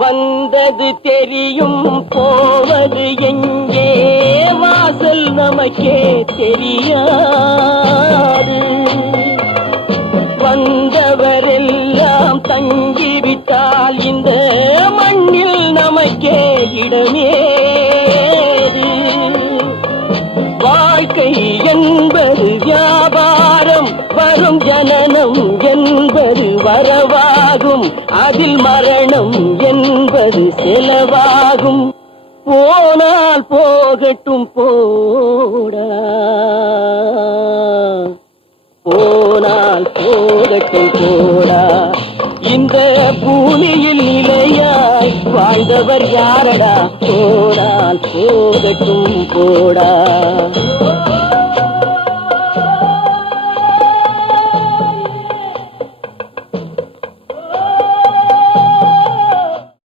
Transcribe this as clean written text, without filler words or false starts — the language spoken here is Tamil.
வந்தது தெரியும் போவது எங்கே வாசல் நமக்கே தெரியாது. வந்தவரெல்லாம் தங்கிவிட்டால் இந்த மண்ணில் நமக்கே இடமேது. வாழ்க்கை என்பது வியாபாரம், வரும் ஜனனம் என்பது வரவாகும், அதில் மரணம் என்பது செலவாகும். போனால் போகட்டும் போடா, போனால் போகட்டும் போடா. இந்த பூமியில் நிலையாய் வாழ்ந்தவர் யாரடா? போனால் போகட்டும் போடா.